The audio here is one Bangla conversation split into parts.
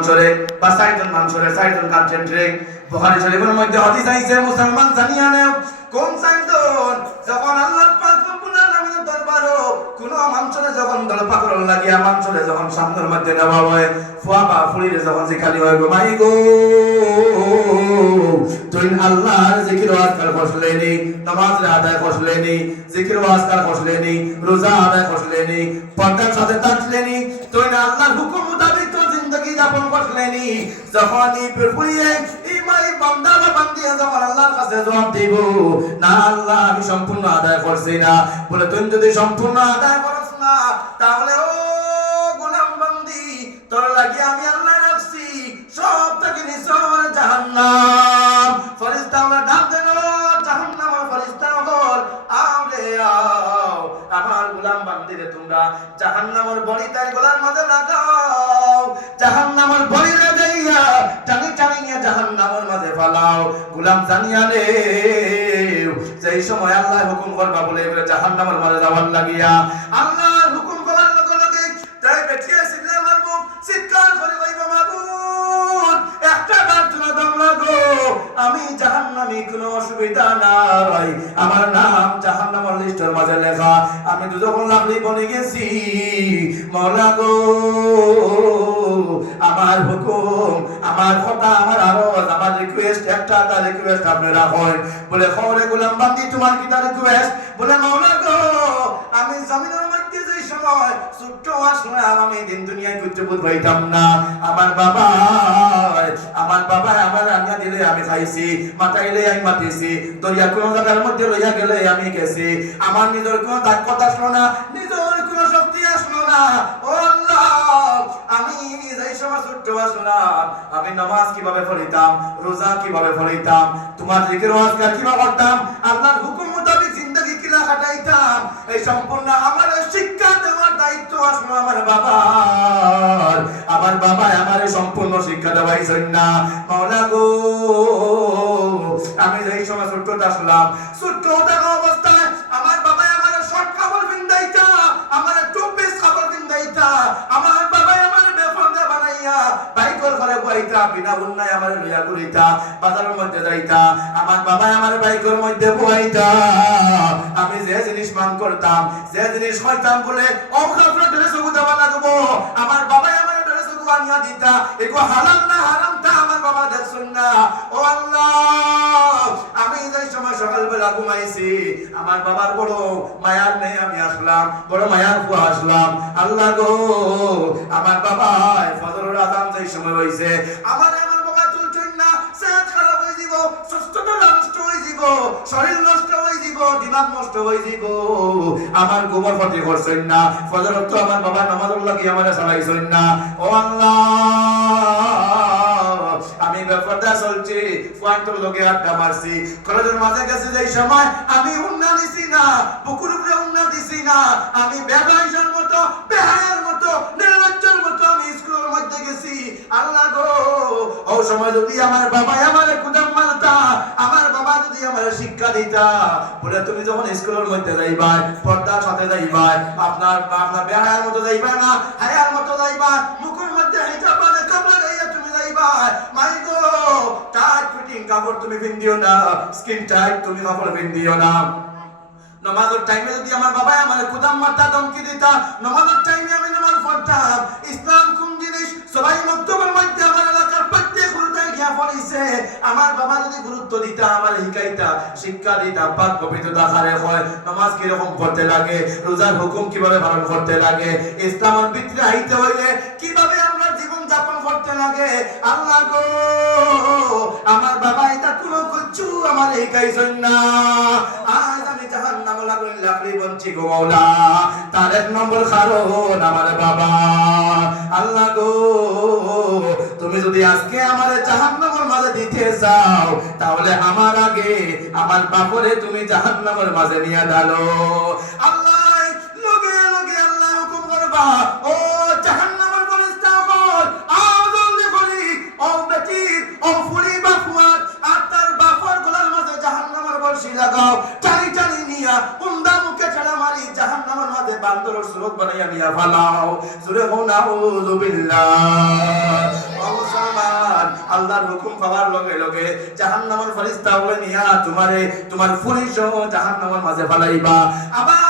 মানুষরে বা চারজন গার্জেন্টরে বুখারী শরীফের মধ্যে হাদিস আইছে, মুসলমান জানিয়া কোন চারজন যখন আল্লাহ পাক রব্বুল আলামিনের দরবারও কোন মানুষরে যখন দল লাগিয়া মানুষরে যখন সামনের মধ্যে নেওয়া হয়, ফুয়া বা ফুলিরে যখন হয় মাই গো। তুই আল্লাহর জিকির আদায় খসলেনি জিকির আজকাল খসলেনি রোজা আদায় খসলেনি পর্দার সাথে করলেনি যখন এই বান্দা বা বান্দিয়া যখন আল্লাহর কাছে জবাব দিব, না, আল্লাহ, আমি সম্পূর্ণ আদায় করছি না। বলে তুই যদি সম্পূর্ণ আদায় করস না, তাহলে ও গোলাম বান্দি, তোর লাগি আমি আল্লাহ রাখছি। সব থেকে জাহান্নাম। ফরিস্তা আমরা ডাক দেন জাহান্নাম ফরিস্তা হল আরে আও আমার গোলাম বান্দিরে তোমরা। জাহান্নামের বড়ি তাই গোলার মাঝে জাহান জাহান্নামের বড়ি না দেইয়া টানি টানিয়া জাহান্নামের মাঝে ফালাও। গোলাম জানিয়া রে সেই সময় আল্লাহ হুকুম করবা বলে জাহান জাহান্নামের মাঝে যাওয়ার লাগিয়া। আল্লাহর জাহান্নামী কোনো অসুবিধা নাই। আমার নাম জাহান্নামের লিস্টের মাঝে লেখা। আমি তো যখন লাভলি বনে গেছি মৌলা গো। আমার হুকুম, আমার কথা, আমার আরজ আমার রিকোয়েস্ট একটা তা রিকোয়েস্ট আপনি রাখুন বলে, খবরে গোলাম বান্দি, তোমার কি তার রিকোয়েস্ট বলে মৌলা গো, আমি জমিনের মধ্যে যে সময়, ছোট্ট আসলাম আমি দিন দুনিয়ায় বুঝ পাইতাম না। আমার বাবা আমার বাবা, আমার রান্না দিলে আমি খাইছি মাথাইলে আমি মাতিছি, দরিয়া কোন জায়গার মধ্যে লইয়া গেলে আমি গেছি। আমার নিজের কোনো কথা আসলো না, নিজের কোনো শক্তি আসলো না। ও আমি যেই সময় ছোট্ট আসলাম আমি নামাজ কীভাবে পড়িতাম, রোজা কীভাবে পড়িতাম, তোমার জিকির ওয়াজকার কীভাবে করতাম, আল্লাহর হুকুম মোতাবেক জিন্দগি কিলা কাটাইতাম। এই সম্পূর্ণ আমার শিক্ষা দেওয়ার দায়িত্ব আসলো আমার বাবার। আমার বাবা আমার সম্পূর্ণ শিক্ষা দেওয়াইছেন না মাওলা গো, আমি যেই সময় ছোট্ট আসলাম ছোট্ট থাকা অবস্থায় বইতা বিনা বন্যায় আমার লইয়া বাজারের মধ্যে যাইতা, আমার বাবা আমার বাইকের মধ্যে আমি যে জিনিস মান করতাম যে জিনিস হইতাম বলে দেওয়া লাগবো। আমার বাবা আনিয়া দিতা। এগো না হারাম তা আমার বাবা না ও আল্লাহ, আমি সময় সকালবেলা ঘুমাইছি, আমার বাবার বড় মায়ার নেই, আমি আসলাম, বড় মায়ার আসলাম। আল্লাহ গো, আমার বাবা আজান যেই সময় আমার আমার বাবা তুলছেন না খারাপ হয়ে সুস্থতা নষ্ট হয়ে যাব, শরীর নষ্ট হয়ে যাব, দিমাগ নষ্ট হয়ে যাব। আমার গোবর ক্ষতি করছেন না ফজর তো আমার বাবা লাগি আমার চালাইছেন না ও আল্লাহ! ব্যাপারটা চলছি লোকে আড্ডা মারছি। কলেজের মাঝে গেছে যেই সময় আমি উন্না দিছি না, পুকুর উপরে উন্না দিছি না। আমি ব্যবসায়ের মতো, বেহায়ের মতো, নির্লজ্জের মতো আমি স্কুলের মধ্যে গেছি। আল্লাহ গো, ও সময় যদি আমার বাবা কুদাম মারতা, আমার বাবা যদি আমার শিক্ষা দিতা, বলে তুমি যখন স্কুলের মধ্যে যাইবা পর্দার সাথে যাইবা আপনার আপনার বেহায়ার মতো যাইবা না, হায়ার মতো যাইবা, মুখের মধ্যে হিজাব মানে কাপড় গাইয়া মাই গো টাইট ফিটিং কাপড় তুমি পিন্দিও না স্কিন টাইট তুমি কাপড় পিন্দিও না। নমাজের টাইমে যদি আমার বাবা আমার কুদাম মারতা, ধমকি দিতা, নমাজের টাইমে আমি নামাজ পড়তাম, ইসলাম কোন জিনিস? সবাই মধ্যমের মধ্যে আমার এলাকার প্রত্যেক গুরুতায় গিয়া পড়িছে। আমার বাবা যদি গুরুত্ব দিতা, আমার শিখাইতা, শিক্ষা দিতা, পাক পবিত্রতা হারে হয়, নামাজ কীরকম করতে লাগে, রোজার হুকুম কীভাবে পালন করতে লাগে, ইসলামের ভিতরে আইতে হইলে করতে লাগে। আল্লাহ গো, আমার বাবা এটা কোনো কিছু আমার শিখাইছেন না। আজ আমি জাহান্নাম লাগলে লাকড়ি বঞ্চি গো মাওলা। তার এক নম্বর কারণ আমার বাবা। আল্লাহ গো, তুমি যদি আজকে আমার জাহান্নামের মাঝে দিতে চাও, তাহলে আমার আগে আমার বাপরে তুমি জাহান্নামের মাঝে নিয়ে ডালো আল্লাহ, লগে লগে আল্লাহ হুকুম করবা। ও মাহবুব বানাইয়া দিয়া ফালাও সুরে হো না আল্লাহর হুকুম পাওয়ার লগে লগে জাহান্নামের ফেরেশতা বলে, নিয়া, তোমারে, তোমার ফুরিশ জাহান্নামের মাঝে ফালাইবা। আবার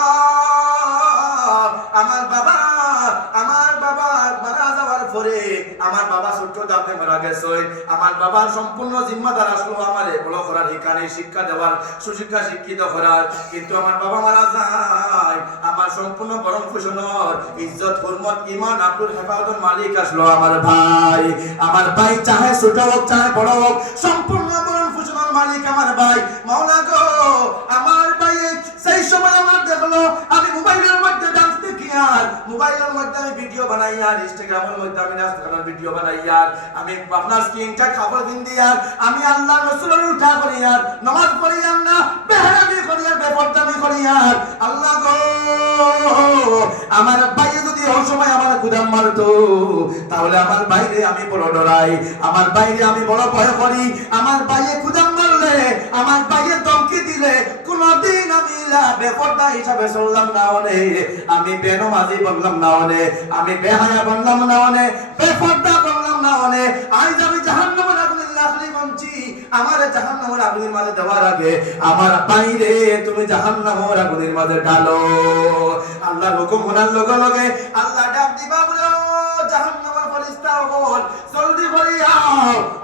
আমার বাবা ছোট্ট দাঁতে মারা গেছে আমার বাবার সম্পূর্ণ জিম্মাদার আসলো আমারে। বলো করার এখানে শিক্ষা দেওয়ার, সুশিক্ষা শিক্ষিত করার। কিন্তু আমার বাবা মারা যায়। আমার সম্পূর্ণ বরণ পোষণর ইজ্জত, হুরমত ইমান আব্দুল হেফাজতের মালিক আসলো আমার ভাই। আমার ভাই চাহে ছোট হোক, চাহে বড় হোক, সম্পূর্ণ বরণ পোষণের মালিক আমার ভাই। মাওলা গো ভিডিও বানাই আর ইনস্টাগ্রামের মধ্যে আমি নাচ গানের ভিডিও বানাই আর আমি আপনার স্ক্রিনটা খাবার দিন দিই আর আমি আল্লাহ রসুলের উঠা করি আর নামাজ পড়ি আর না বেহারামি করি আর বেপরদামি করি আর। আল্লাহ গো, আমার ভাই যদি ওই সময় আমার গুদাম মারতো, তাহলে আমার বাইরে আমি বড় ডরাই, আমার বাইরে আমি বড় ভয় করি, আমার বাইরে গুদাম মারলে, আমার বাইরে বেপরদা হিসাবে চললাম না অনে। আমি বেনমাজি বললাম না অনে। আমি বেহায়া বললাম না অনে। বললাম না অনে। আজ আমি আগুনে বঞ্চি আমার আগুনের মাঝে দেওয়ার আগে আমার বাইরে তুমি জাহান্নামের আগুনের মাঝে শোনার লগে লগে আল্লাহ ডাক দিবা বলে জাহান্নামের ফেরেশতা বল জলদি করে আও।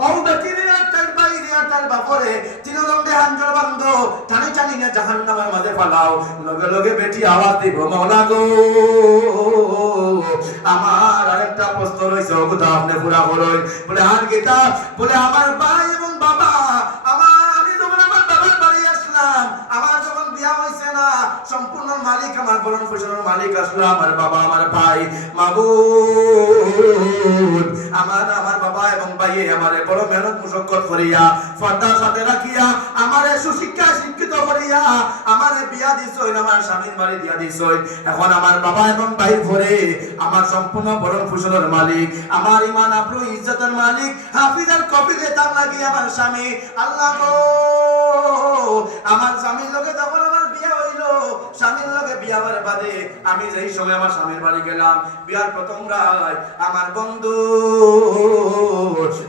ও বেটিরে তার বাইরে তার বাপরে তিনজন দেহান জল বন্ধ টানি টানি না জাহান্নামের পালাও। লগে লগে বেটি আওয়াজ দিব মাওলা গো, আমার আরেকটা প্রশ্ন রয়েছে ওগুলো আপনি পুরা করুন বলে, আর গীতা, বলে, আমার ভাই এবং বাবা, আমার, আমি যখন আমার বাবার বাড়ি আসলাম, আমার যখন বিয়া হয়েছে না, সম্পূর্ণ মালিক আমার, বরণ পোষণের মালিক আসলো আমার বাবা, আমার ভাই মাবুদ। আমার এবং ভাইয়ে আমারে বড় মেহনত মুশক্কত করিয়া ফর্দার সাথে রাখিয়া, আমারে সুশিক্ষা শিক্ষিত করিয়া, আমারে বিয়া দিছই, আমার স্বামীর বাড়ি দিয়া দিছই। এখন আমার বাবা এবং ভাই ঘরে আমার সম্পূর্ণ বরণ পোষণের মালিক, আমার ইমান আব্রু ইজ্জতের মালিক হাফিজার কপিলে তার লাগি আমার স্বামী। আল্লাহ আমার স্বামীর লোকে হইল স্বামীর লোকে বিয়া বাদে আমি যেই সময় আমার স্বামীর বাড়ি গেলাম, বিয়ার প্রথম রাত আমার বন্ধু,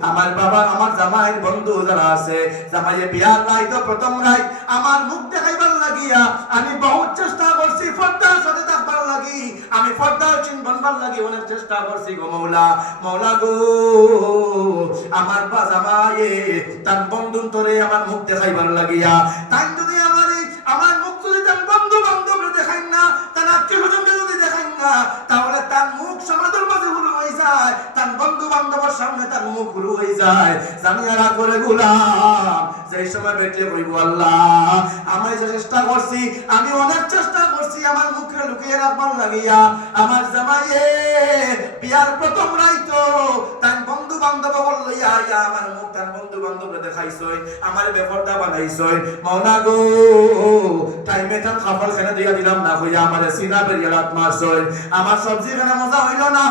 আমার বাবা, আমার জামাইয়ের বন্ধু যারা আছে, জামাইয়ে বিয়ার রাত প্রথম রাত আমার মুখ দেখাইবার লাগিয়া আমি বহুত চেষ্টা করছি, ফর্দার সাথে থাকবার লাগি, আমি ফর্দার চিন বনবার লাগি, অনেক চেষ্টা করছি গো মৌলা মৌলা গো, আমার বা জামাইয়ে তার বন্ধু তোরে আমার মুখ দেখাইবার লাগিয়া, তাই যদি আমার আমার মুখ সামনে তার মুখ হুরু হয়ে যায়। জানিয়ারা করে সেই সময় বেটে আল্লাহ। আমি চেষ্টা করছি, আমি অনেক চেষ্টা করছি, আমার মুখে লুকিয়ে রাখবার লাগিয়া। আমার জামাইয়ে, বিয়ার প্রথম রাইতো তার বন্ধু বান্ধব আমার মুখ তার বন্ধু দেখাইছই, আমার বানাইছই। গো, টাইমে তার খাবার খানা দিয়া দিলাম না হইয়া আমার সিনা বেরিয়ে রাত মারছই। আমার সবজি খানা মজা হইল না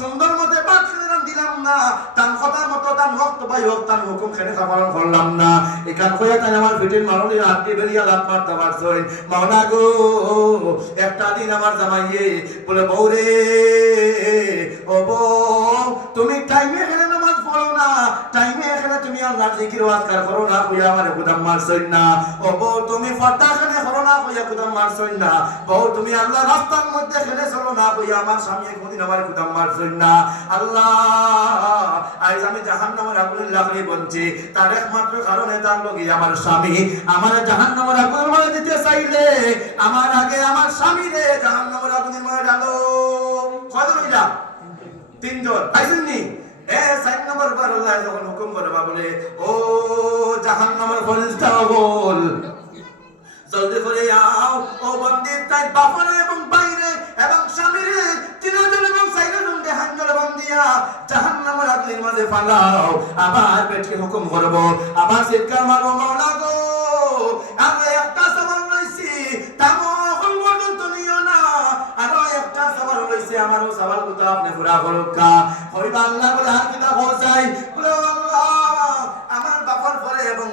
সুন্দর মতে খানে দিলাম না। তার কথা মতো, তার রক্ত বাই হোক, তার হুকুম খানে খাবার করলাম না। এখান হইয়া তাই আমার পিঠির মারলি হাতটি বেরিয়ে লাত মারতে পারছই মৌনা গো, একটা দিন আমার জামাইয়ে বলে বৌরে ও বউ, তুমি টাইমে এখানে নামাজ পড়ো না। টাইমে এখানে তুমি আল্লাহর জিকির ওয়াজকার করো না। কইয়া আমার গুদাম মারছই না ও বউ, তুমি করো না আমার স্বামী আমার গুদাম মারছই না। আল্লাহ, আজ আমি জাহান্নামের আগুনে লাগলে বলছি তার একমাত্র কারণে তার লগি আমার স্বামী। আমার জাহান্নামের আগুনের মধ্যে দিতে চাইলে, আমার আগে আমার স্বামী রে জাহান্নামের আগুনের মধ্যে ডালো। কয়জন তিনজন। এ সাইড নম্বর বার হুকুম করবা বলে, ও জাহান্নামের ফরিস্তা বল জলদি করে আও। ও তাই বাপরে এবং বাইরে এবং স্বামীরে তিনজন এবং বন্দিয়া মাঝে আবার পেটকে হুকুম আবার চিৎকার মারবো মাওলা গো। একটা সমান রইছি তামো পর্যন্ত নিও না। মতো আপনি পুরা করুকা হইবা আল্লাহ বলে হাত কিতা পৌঁছাই বলে। আল্লাহ আমার বাবার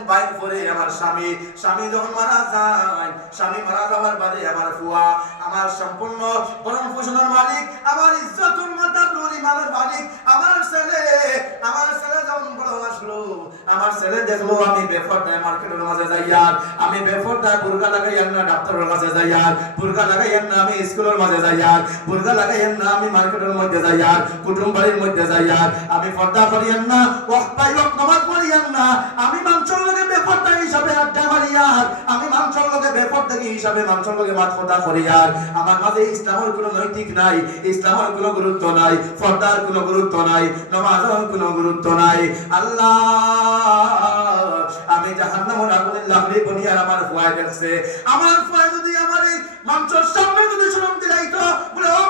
বাইক পরে আমার স্বামী। স্বামী যখন মারা যায় স্বামী মারা যাওয়ার বাদে আমার ফুয়া আমার সম্পূর্ণ পরম পোষণের মালিক, আমার ইজ্জতুল মাতা ইমানের মালিক, আমার ছেলে আমার ছেলে যখন বড় আসলো আমার ছেলে দেখল আমি বেফরদায় মার্কেটের মাঝে যাইয়ার আমি বেফরদায় বুরগা লাগাইয়ার না ডাক্তারের কাছে যাইয়ার বুরগা লাগাইয়ার না আমি স্কুলের মাঝে যাইয়ার বুরগা লাগাইয়ার না আমি মার্কেটের মধ্যে যাইয়ার কুটুম বাড়ির মধ্যে যাইয়ার আমি পর্দা করিয়ার না, ওয়াক্তাই ওয়াক নামাজ পড়িয়ার না, আমি মাংসর লগে বেপরদা হিসাবে আড্ডা মারিয়ার আমি মাংসর লগে বেপরদা হিসাবে মাংসর লগে মাত কথা করিয়ার আমার মাঝে ইসলামের কোনো নৈতিক নাই, ইসলামের কোনো গুরুত্ব নাই, পর্দার কোনো গুরুত্ব নাই, নামাজের কোনো গুরুত্ব নাই। আল্লাহ, আমি জাহান্নামের আগুনে বলি বনিয়ার আমার ফুয়ায় দেখছে আমার ফুয়ায় যদি আমার এই মাংসর সামনে যদি শুনতে যাইতো বলে, ও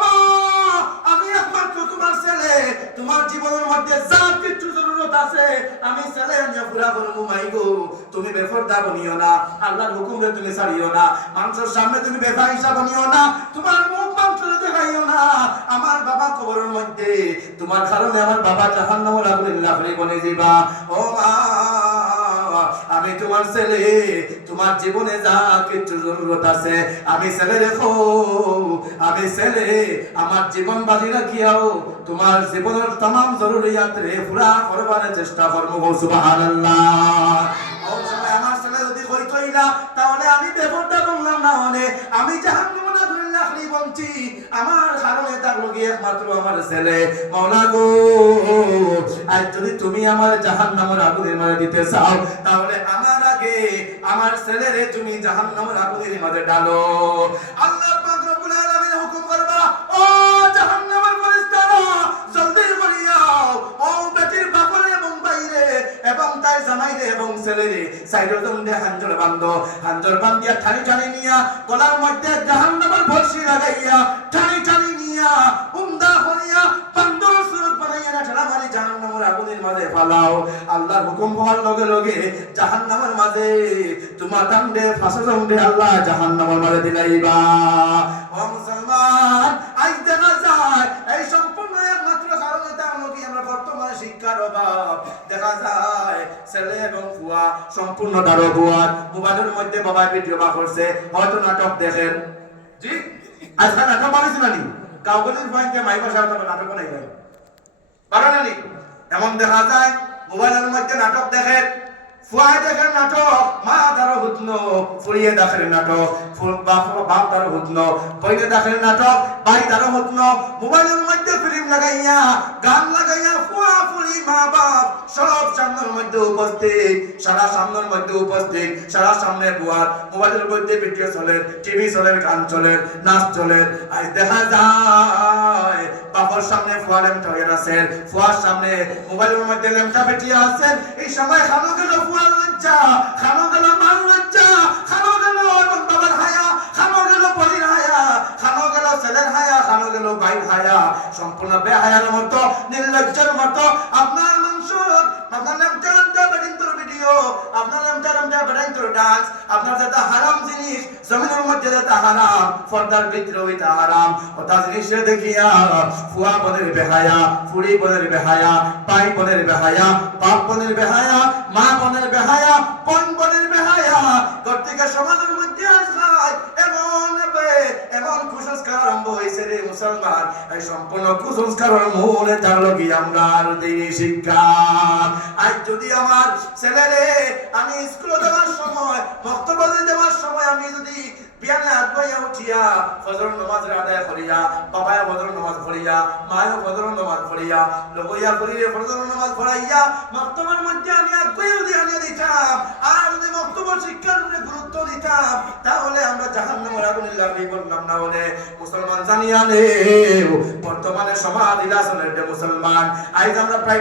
তোমার জীবনের মধ্যে যা কিছু জরুরত আছে, আমি ছেলে নিয়ে পুরা করব মাই গো। তুমি বেফরদা বনিও না, আল্লাহর হুকুমে তুমি ছাড়িও না, মানুষের সামনে তুমি বেফা হিসাব বনিও না, তোমার মুখ মাংস দেখাইও না, আমার বাবা কবরের মধ্যে, তোমার কারণে আমার বাবা জাহান্নামের বলে বলে যাবা ও মা আমি তোমার ছেলে, তোমার জীবনে যা কিছু জরুরত আছে, আমি ছেলে দেখো, আমি ছেলে, আমার জীবন বাজি রাখিয়াও, তোমার জীবনের তমাম জরুরি যাত্রে পুরা করবার চেষ্টা করব সুবাহ আমার ছেলে যদি হইতই না, তাহলে আমি বেপরটা বললাম না হলে আমি জাহান্ন বলছি আমার কারণে তার লগে একমাত্র আমার ছেলে। মৌলা গো আজ যদি তুমি আমার জাহান নামের আগুনের মাঝে দিতে চাও, তাহলে আমার আগে আমার ছেলেরে তুমি জাহান্নামের আগুনের মাঝে ডালো। আল্লাহ এবং ছেলেরে সাইডের দন্দে হাঞ্জর বান্ধ হাঞ্জর বান্ধিয়া ঠানি ঠানি নিয়া গলার মধ্যে জাহান্নামের বর্ষি লাগাইয়া ঠানি ঠানি নিয়া উমদা করিয়া বান্দর সুরত বানাইয়া না ঠাড়া মারি জাহান্নামের আগুনের মাঝে ফালাও। আল্লাহর হুকুম হওয়ার লগে লগে জাহান্নামের মাঝে তোমার দান্ডে ফাঁসে জন্ডে আল্লাহ জাহান্নামের মাঝে দিলাইবা। ছেলে এবং ফুয়া সম্পূর্ণ অবুয়ার মোবাইলের মধ্যে বাবা ভিডিও বা করছে হয়তো নাটক দেখেন। জি? আজকাল নাটক বানিয়েছে নানি? কাউগলির পয়েন্টে মাই ভাষা নাটক নাই ভাই পারো নানি, এমন দেখা যায় মোবাইলের মধ্যে নাটক দেখেন দেখেন নাটক, মা ফুরিয়ে দেখেন নাটক বাপ দেখেন নাটক মোবাইলের মধ্যে ফিল্ম লাগাইয়া, গান লাগাইয়া, ফুয়া ফুরি মা বাপ, সব সামনের মধ্যে উপস্থিত, সারা সামনের মধ্যে উপস্থিত, সারা বুয়ার মোবাইলের মধ্যে ভিডিও চলে, টিভি চলে, গান চলে, নাচ চলে, আজ দেখা যায় বাবার সামনে ফুয়া ল্যাম্পটা হয়ে আছেন ফুয়ার সামনে মোবাইলের মধ্যে ল্যাম্পটা বেটিয়ে আছেন, এই সময় খানো লজ্জা খানো গেল মার লজ্জা খানো গেল বাবার হায়া খানো গেল পরির হায়া খানো গেল ছেলের হায়া খানো হায়া। সম্পূর্ণ বেহায়ার মতো, নির্লজ্জের মতো। আপনার মাংস আপনার ভিডিও আপনার বেটিং তোর ডান্স আপনার যেটা হারাম জিনিস, জমিনের মধ্যে যেটা হারাম ফর্দার ভিতরে ওইটা হারাম। দেখিয়া ফুয়া বেহায়া, ফুড়ি বেহায়া পাই বেহায়া, বাপ বেহায়া, মা বেহায়া বেহায়া। সমাজের মধ্যে এমন এমন কুসংস্কার আরম্ভ হয়েছে রে মুসলমান। এই সম্পূর্ণ কুসংস্কারের মূলে থাকল কি আমরা আর শিক্ষা। আজ যদি আমার ছেলেরে আমি স্কুলে দেওয়ার সময়, বক্তব্য দেওয়ার সময় আমি যদি উঠিয়া ফজর নামাজ আদায় করিয়া, বাবায় ফজর নামাজ পড়িয়া ফজর নামাজ পড়িয়া ফজর নামাজ পড়াইয়া মধ্যে আমি দিতাম আর যদি বক্তব্য শিক্ষার উপরে গুরুত্ব দিতাম, তাহলে আমরা জাহান্নামের আগুনে লাগবে বললাম, না বলে, মুসলমান জানিয়া নে বর্তমানে সমাজ ইলাসনের মুসলমান আজ আমরা প্রায়